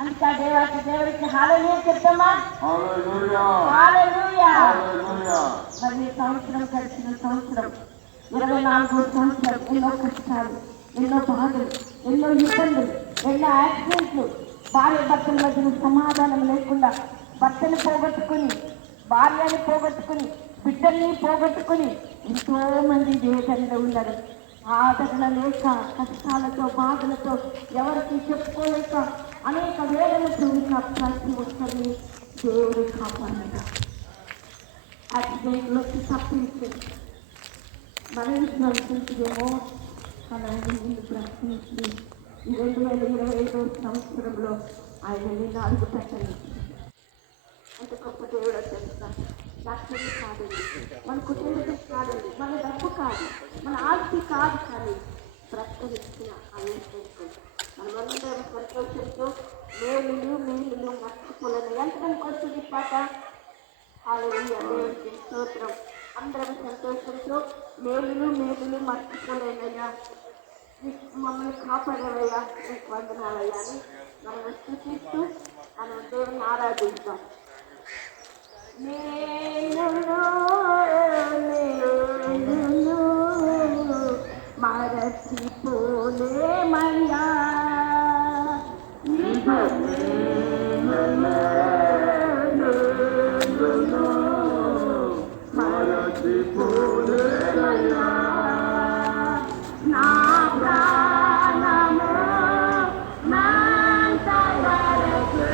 అందుకే దేవుడికి హల్లెలూయా చెప్తామా. మరి సంవత్సరం గడిచిన సంవత్సరం 24వ సంవత్సరం ఎన్నో కష్టాలు, ఎన్నో బాధలు, ఎన్నో ఇబ్బందులు, ఎన్నో యాక్సిడెంట్లు, భార్య భర్తల మధ్యన సమాధానం లేకుండా భర్తను పోగొట్టుకుని, భార్యని పోగొట్టుకుని, బిడ్డల్ని పోగొట్టుకుని ఎంతో మంది వేదనలో ఉన్నారు. ఆదరణ లేక, కష్టాలతో, బాధలతో, ఎవరికి చెప్పుకోలేక, అనేక వేదనతో ఉన్న ప్రతి ఒక్కరిని దేవుడు కాపాడగా యాక్సిడెంట్లోకి తప్పించి మరణించాల్సిందేమో అలాగే నిన్ను ప్రశ్నించి ఈ 2025వ సంవత్సరంలో ఆయన నిన్ను అడుగు పెట్టండి. అంత గొప్ప దేవుడు తెలుసా. డాక్టర్ కాదండి, మన కుటుంబం కాదండి, మన డబ్బు కాదు, మన ఆస్తి కాదు, కానీ ప్రకటించిన ఆలోచించుకుంటాం. మనమందరం సంతోషంతో మేలులు మర్చిపోలేను. ఎంతమందికి వస్తుంది పాట? హల్లెలూయా, దేవుడికి స్తోత్రం. అందరం సంతోషంతో మేలులు మర్చిపోలేనయ్యా, మమ్మల్ని కాపాడవయ్యా, నీకు వందనాలయ్యా అని మనం స్తుతిస్తూ మనం దేవుని ఆరాధిస్తాం. మరచిపోలేమయ్యా నా ప్రాణము నాంత వరకు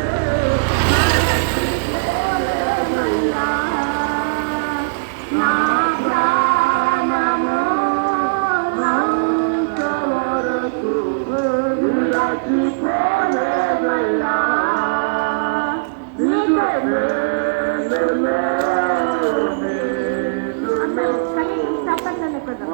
మరచిపోలేమయ్యా, నా ప్రాణము నాంత వరకు మరచిపోలేమయ్యా. కనీసం చెప్పండి కదా.